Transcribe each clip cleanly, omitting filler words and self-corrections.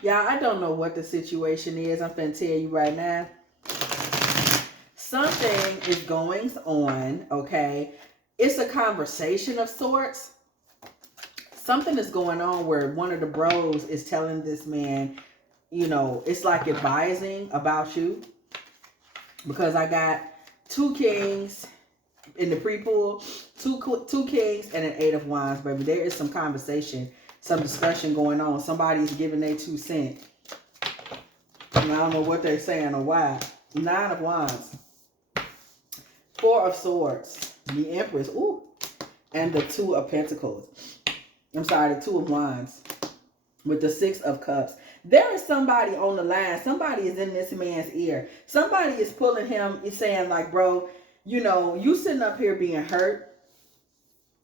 Y'all, I don't know what the situation is. I'm finna tell you right now. Something is going on, okay? It's a conversation of sorts. Something is going on where one of the bros is telling this man, it's like advising about you. Because I got two kings in the pre-pool, two kings and an 8 of wands, baby. There is some conversation, some discussion going on. Somebody's giving their 2 cents. And I don't know what they're saying or why. 9 of wands. 4 of swords. The empress. Ooh. And the 2 of pentacles. I'm sorry, the 2 of wands. With the 6 of cups. There is somebody on the line. Somebody is in this man's ear. Somebody is pulling him. Is saying like, bro, you sitting up here being hurt.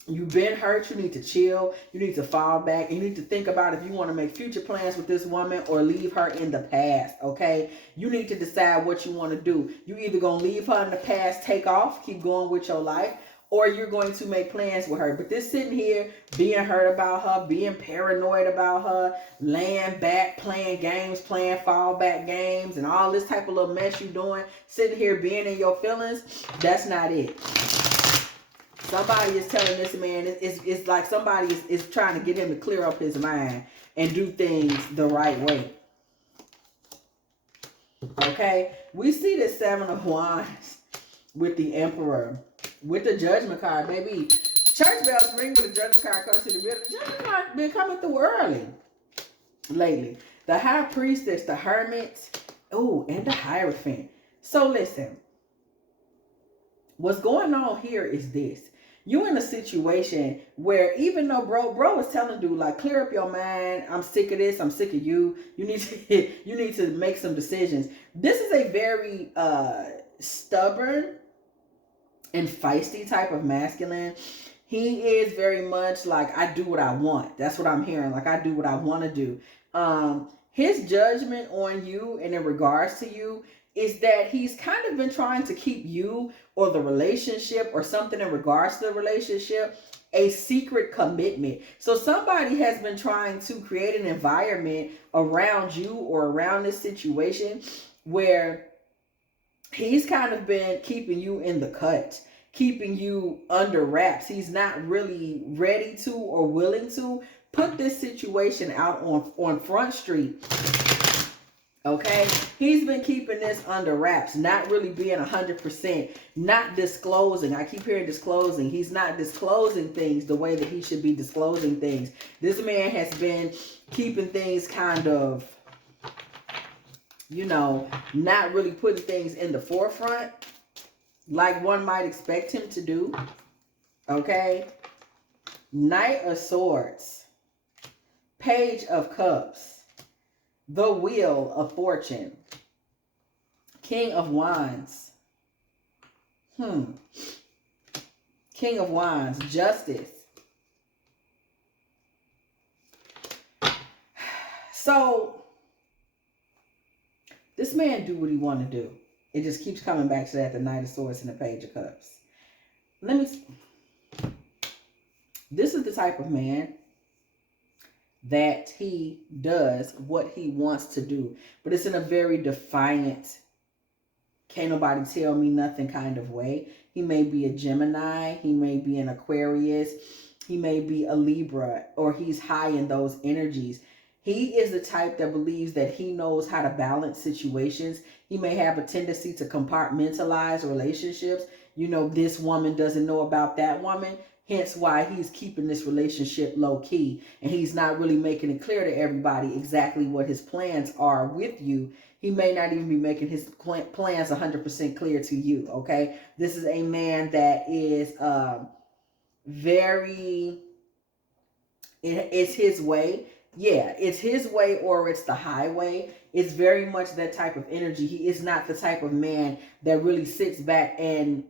You've been hurt. You need to chill. You need to fall back. And you need to think about if you want to make future plans with this woman or leave her in the past, okay? You need to decide what you want to do. You either going to leave her in the past, take off, keep going with your life, or you're going to make plans with her. But this sitting here, being hurt about her, being paranoid about her, laying back, playing games, playing fallback games, and all this type of little mess you doing, sitting here being in your feelings, that's not it. Somebody is telling this man, it's like somebody is trying to get him to clear up his mind and do things the right way. Okay? We see the 7 of wands with the emperor. With the judgment card, baby. Church bells ring when the judgment card comes to the building. The judgment card been coming through early lately. The high priestess, the hermit, and the hierophant. So listen, what's going on here is this. You in a situation where even though bro is telling dude, like, clear up your mind. I'm sick of this. I'm sick of you. You need to make some decisions. This is a very stubborn and feisty type of masculine. He is very much like, I do what I want. That's what I'm hearing. Like, I do what I want to do. His judgment on you and in regards to you is that he's kind of been trying to keep you or the relationship or something in regards to the relationship a secret commitment. So somebody has been trying to create an environment around you or around this situation where he's kind of been keeping you in the cut, keeping you under wraps. He's not really ready to or willing to put this situation out on Front Street. Okay? He's been keeping this under wraps, not really being 100%, not disclosing. I keep hearing disclosing. He's not disclosing things the way that he should be disclosing things. This man has been keeping things kind of, not really putting things in the forefront like one might expect him to do. Okay? Knight of Swords. Page of Cups. The Wheel of Fortune. King of Wands. King of Wands. Justice. So, this man do what he want to do. It just keeps coming back to that, the Knight of Swords and the Page of Cups. This is the type of man that he does what he wants to do. But it's in a very defiant, can't nobody tell me nothing kind of way. He may be a Gemini. He may be an Aquarius. He may be a Libra, or he's high in those energies. He is the type that believes that he knows how to balance situations. He may have a tendency to compartmentalize relationships. This woman doesn't know about that woman. Hence why he's keeping this relationship low key. And he's not really making it clear to everybody exactly what his plans are with you. He may not even be making his plans 100% clear to you. Okay. This is a man that is it's his way. Yeah, it's his way or it's the highway. It's very much that type of energy. He is not the type of man that really sits back and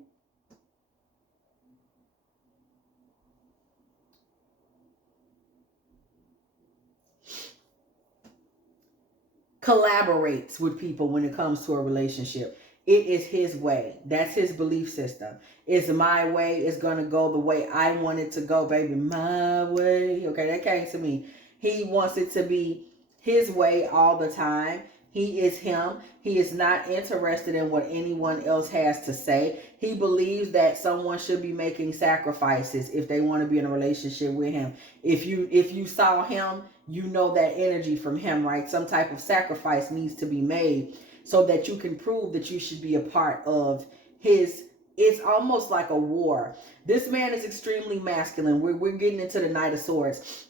collaborates with people when it comes to a relationship. It is his way. That's his belief system. It's my way. It's going to go the way I want it to go, baby. My way. Okay, that came to me. He wants it to be his way all the time. He is him. He is not interested in what anyone else has to say. He believes that someone should be making sacrifices if they want to be in a relationship with him. If you saw him, you know that energy from him, right? Some type of sacrifice needs to be made so that you can prove that you should be a part of his. It's almost like a war. This man is extremely masculine. We're getting into the Knight of Swords.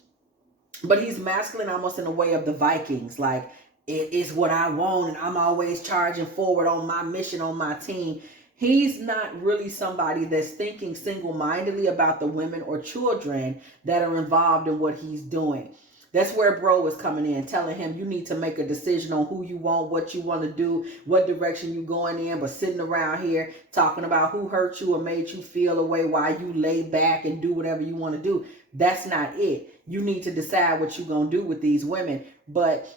But he's masculine almost in the way of the Vikings. Like, it is what I want, and I'm always charging forward on my mission, on my team. He's not really somebody that's thinking single-mindedly about the women or children that are involved in what he's doing. That's where bro is coming in, telling him you need to make a decision on who you want, what you want to do, what direction you going in. But sitting around here talking about who hurt you or made you feel a way while you lay back and do whatever you want to do, that's not it. You need to decide what you're going to do with these women. But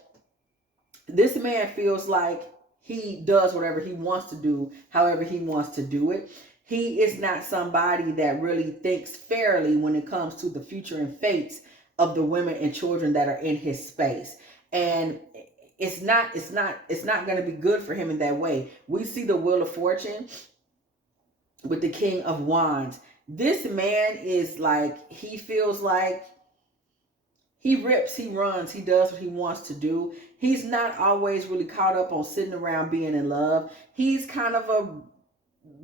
this man feels like he does whatever he wants to do, however he wants to do it. He is not somebody that really thinks fairly when it comes to the future and fates of the women and children that are in his space. And it's not going to be good for him in that way. We see the Wheel of Fortune with the King of Wands. This man is like, he feels like he rips, he runs, he does what he wants to do. He's not always really caught up on sitting around being in love. He's kind of a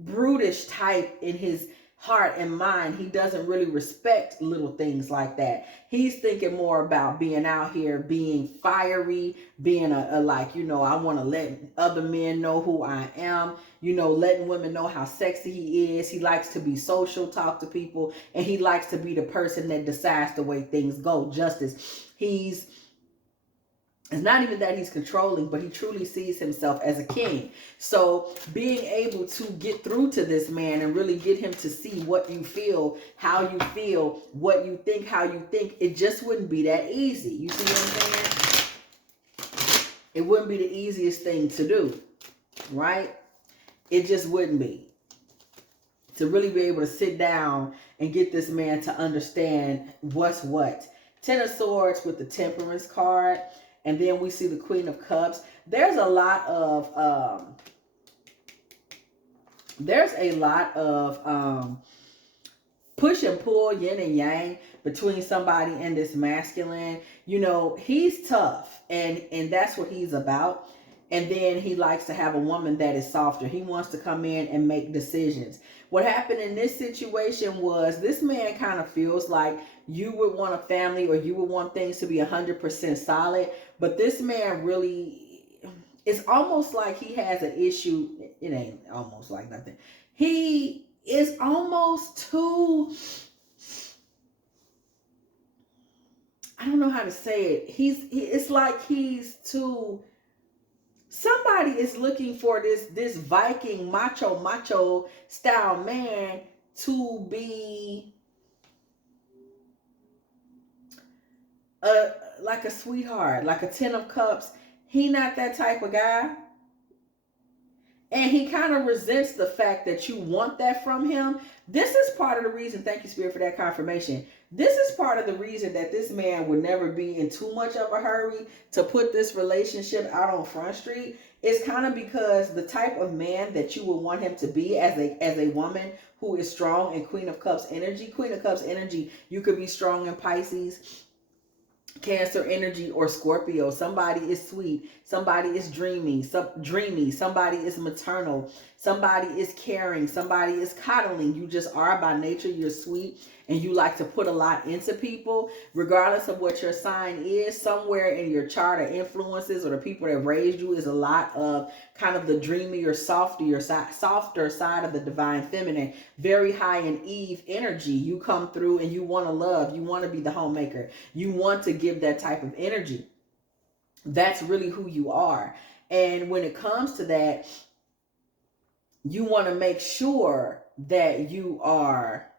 brutish type in his heart and mind. He doesn't really respect little things like that. He's thinking more about being out here, being fiery, being a like, you know, I want to let other men know who I am, you know, letting women know how sexy he is. He likes to be social, talk to people, and he likes to be the person that decides the way things go. Justice. It's not even that he's controlling, but he truly sees himself as a king. So being able to get through to this man and really get him to see what you feel, how you feel, what you think, how you think, it just wouldn't be that easy. You see what I'm saying? It wouldn't be the easiest thing to do, right? It just wouldn't be. To really be able to sit down and get this man to understand what's what. Ten of Swords with the Temperance card. And then we see the Queen of Cups. There's a lot of push and pull, yin and yang, between somebody and this masculine. You know, he's tough, and that's what he's about. And then he likes to have a woman that is softer. He wants to come in and make decisions. What happened in this situation was this man kind of feels like you would want a family, or you would want things to be 100% solid. But this man really, it's almost like he has an issue. It ain't almost like nothing. He is almost too, I don't know how to say it. It's like he's too, somebody is looking for this Viking macho style man to be like a sweetheart, like a Ten of Cups. He not that type of guy. And he kind of resents the fact that you want that from him. This is part of the reason, thank you, Spirit, for that confirmation. This is part of the reason that this man would never be in too much of a hurry to put this relationship out on Front Street. It's kind of because the type of man that you would want him to be as a woman who is strong in Queen of Cups energy. Queen of Cups energy, you could be strong in Pisces, Cancer energy, or Scorpio. Somebody is sweet, somebody is dreamy, somebody is maternal, somebody is caring, somebody is coddling. You just are by nature. You're sweet and you like to put a lot into people, regardless of what your sign is. Somewhere in your chart or influences or the people that raised you is a lot of kind of the dreamier, softer side of the divine feminine. Very high in Eve energy. You come through and you want to love. You want to be the homemaker. You want to give that type of energy. That's really who you are. And when it comes to that, you want to make sure that you are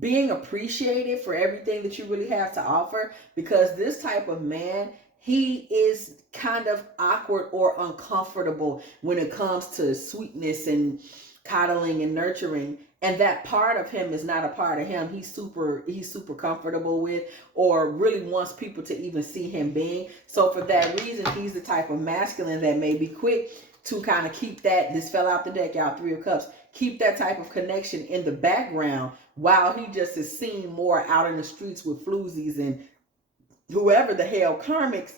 being appreciated for everything that you really have to offer, because this type of man, he is kind of awkward or uncomfortable when it comes to sweetness and coddling and nurturing. and that part of him is not a part of him he's super comfortable with, or really wants people to even see him being. So for that reason, he's the type of masculine that may be quick to kind of keep that, this fell out the deck, y'all, 3 of Cups, keep that type of connection in the background while he just is seen more out in the streets with floozies and whoever the hell karmics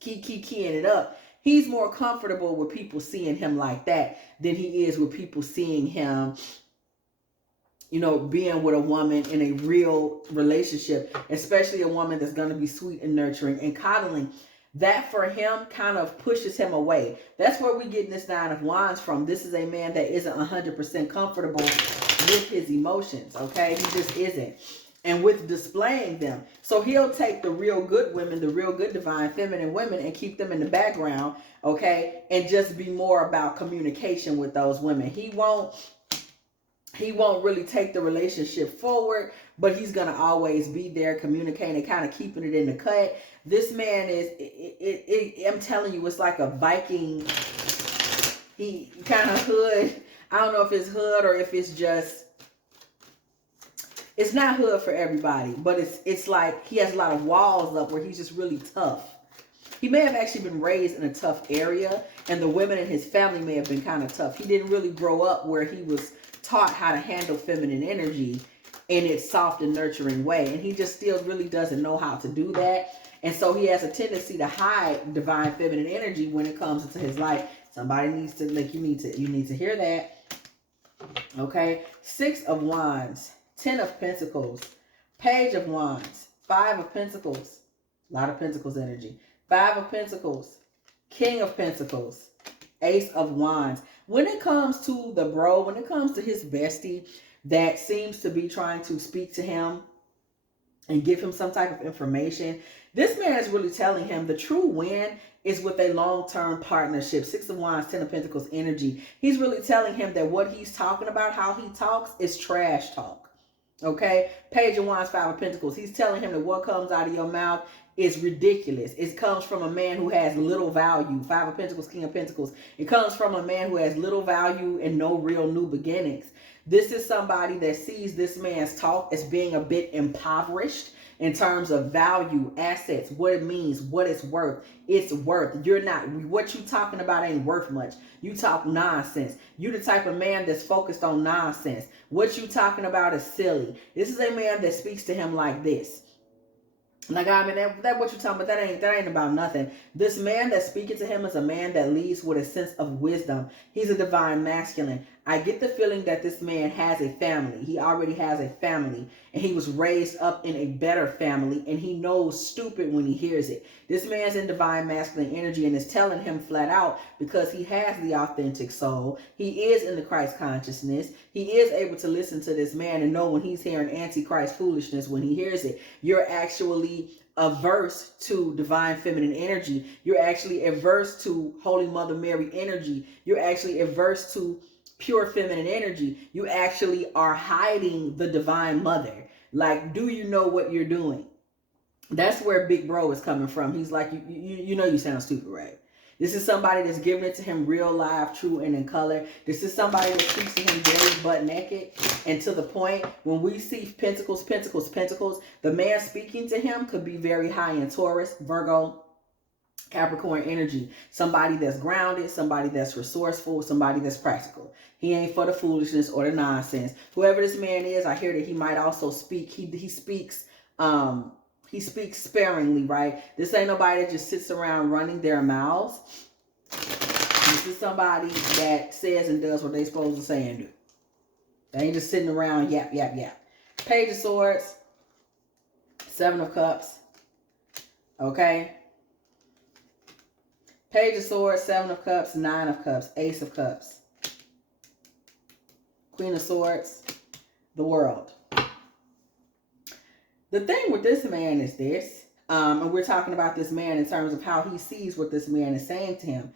keying it up. He's more comfortable with people seeing him like that than he is with people seeing him, being with a woman in a real relationship, especially a woman that's going to be sweet and nurturing and coddling. That for him kind of pushes him away. That's where we get this 9 of Wands from. This is a man that isn't 100% comfortable with his emotions, okay? He just isn't. And with displaying them. So he'll take the real good women, the real good divine feminine women, and keep them in the background, okay? And just be more about communication with those women. He won't really take the relationship forward, but he's going to always be there communicating, kind of keeping it in the cut. This man is, I'm telling you, it's like a Viking. He kind of hood. I don't know if it's hood or if it's just, it's not hood for everybody, but it's like he has a lot of walls up where he's just really tough. He may have actually been raised in a tough area, and the women in his family may have been kind of tough. He didn't really grow up where he was taught how to handle feminine energy in its soft and nurturing way, and he just still really doesn't know how to do that. And so he has a tendency to hide divine feminine energy when it comes into his life. Somebody needs to, like, you need to hear that. Okay, 6 of Wands, 10 of Pentacles, Page of Wands, 5 of Pentacles, a lot of Pentacles energy, 5 of Pentacles, King of Pentacles, Ace of Wands. When it comes to the bro, when it comes to his bestie that seems to be trying to speak to him and give him some type of information, this man is really telling him the true win is with a long-term partnership. 6 of Wands, 10 of Pentacles energy. He's really telling him that what he's talking about, how he talks, is trash talk. Okay? Page of Wands, 5 of Pentacles. He's telling him that what comes out of your mouth is ridiculous. It comes from a man who has little value. 5 of Pentacles, King of Pentacles. It comes from a man who has little value and no real new beginnings. This is somebody that sees this man's talk as being a bit impoverished in terms of value, assets, what it means, what it's worth. It's worth. You're not, what you talking about ain't worth much. You talk nonsense. You the type of man that's focused on nonsense. What you talking about is silly. This is a man that speaks to him like this. Like, I mean, that what you're talking about, that ain't about nothing. This man that's speaking to him is a man that leads with a sense of wisdom. He's a divine masculine. I get the feeling that this man has a family. He already has a family, and he was raised up in a better family, and he knows stupid when he hears it. This man's in divine masculine energy and is telling him flat out, because he has the authentic soul. He is in the Christ consciousness. He is able to listen to this man and know when he's hearing antichrist foolishness when he hears it. You're actually averse to divine feminine energy. You're actually averse to Holy Mother Mary energy. You're actually averse to pure feminine energy. You actually are hiding the divine mother. Like, do you know what you're doing? That's where Big Bro is coming from. He's like, you know you sound stupid, right? This is somebody that's giving it to him real, live, true, and in color. This is somebody that speaks to him very butt naked and to the point. When we see Pentacles, Pentacles, Pentacles, the man speaking to him could be very high in Taurus, Virgo, Capricorn energy. Somebody that's grounded, somebody that's resourceful, somebody that's practical. He ain't for the foolishness or the nonsense. Whoever this man is, I hear that he might also speak. He speaks sparingly, right? This ain't nobody that just sits around running their mouths. This is somebody that says and does what they supposed to say and do. They ain't just sitting around yap, yap, yap. Page of Swords, 7 of Cups. Okay? Page of Swords, 7 of Cups, 9 of Cups, Ace of Cups. Queen of Swords, the World. The thing with this man is this, and we're talking about this man in terms of how he sees what this man is saying to him.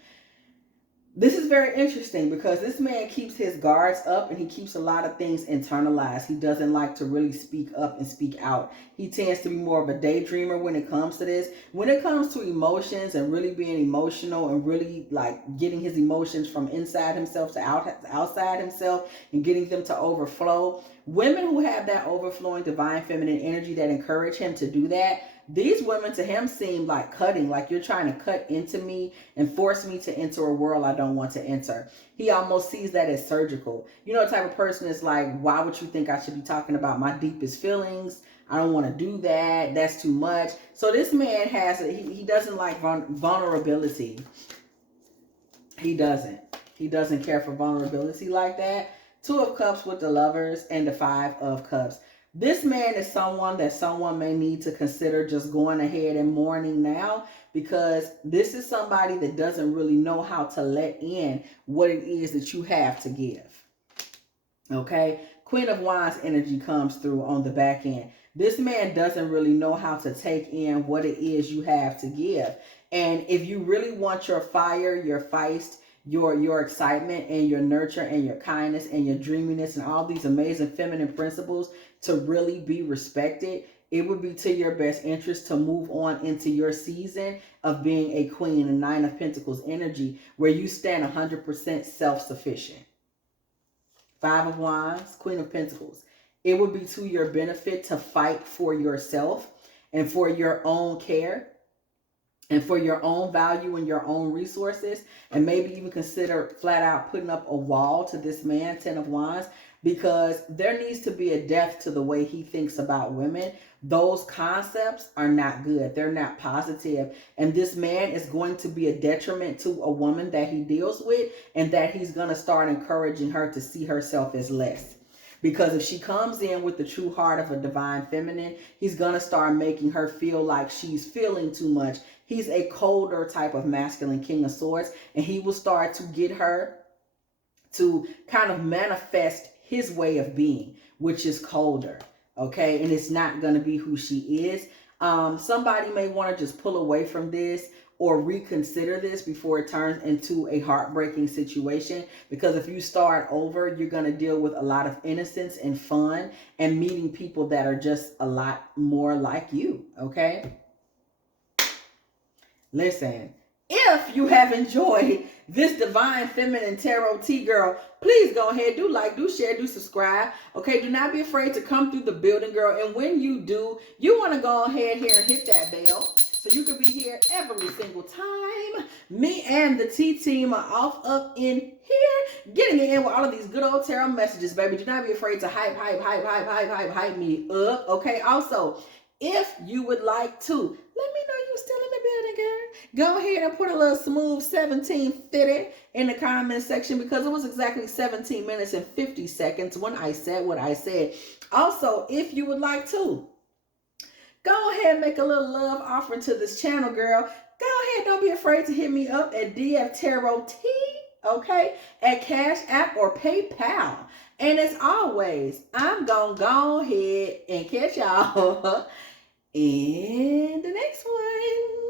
This is very interesting because this man keeps his guards up and he keeps a lot of things internalized. He doesn't like to really speak up and speak out. He tends to be more of a daydreamer when it comes to this. When it comes to emotions and really being emotional and really like getting his emotions from inside himself to outside himself and getting them to overflow. Women who have that overflowing divine feminine energy that encourage him to do that, these women to him seem like cutting, like you're trying to cut into me and force me to enter a world I don't want to enter. He almost sees that as surgical. You know, the type of person is like, why would you think I should be talking about my deepest feelings? I don't want to do that. That's too much. So this man he doesn't like vulnerability. He doesn't. He doesn't care for vulnerability like that. 2 of Cups with the Lovers and the 5 of Cups. This man is someone that someone may need to consider just going ahead and mourning now, because this is somebody that doesn't really know how to let in what it is that you have to give. Okay? Queen of Wands energy comes through on the back end. This man doesn't really know how to take in what it is you have to give. And if you really want your fire, your feist, your excitement and your nurture and your kindness and your dreaminess and all these amazing feminine principles to really be respected, it would be to your best interest to move on into your season of being a queen, a 9 of Pentacles energy, where you stand 100% self-sufficient. 5 of Wands, Queen of Pentacles. It would be to your benefit to fight for yourself and for your own care and for your own value and your own resources, and maybe even consider flat out putting up a wall to this man, 10 of Wands, because there needs to be a depth to the way he thinks about women. Those concepts are not good. They're not positive. And this man is going to be a detriment to a woman that he deals with, and that he's going to start encouraging her to see herself as less. Because if she comes in with the true heart of a divine feminine, he's going to start making her feel like she's feeling too much. He's a colder type of masculine King of Swords, and he will start to get her to kind of manifest his way of being, which is colder. Okay, and it's not going to be who she is. Somebody may want to just pull away from this or reconsider this before it turns into a heartbreaking situation. Because if you start over, you're going to deal with a lot of innocence and fun and meeting people that are just a lot more like you. Okay. Listen, if you have enjoyed this divine feminine tarot tea, girl, please go ahead, do like, do share, do subscribe. Okay, do not be afraid to come through the building, girl. And when you do, you want to go ahead here and hit that bell so you can be here every single time. Me and the T team are off up in here, getting it in with all of these good old tarot messages, baby. Do not be afraid to hype me up. Okay, also, if you would like to, let me know you're still in the building, girl. Go ahead and put a little smooth 1750 in the comment section, because it was exactly 17 minutes and 50 seconds when I said what I said. Also, if you would like to, go ahead and make a little love offering to this channel, girl. Go ahead, don't be afraid to hit me up at dftarottea, okay, at Cash App or PayPal. And as always, I'm gonna go ahead and catch y'all in the next one.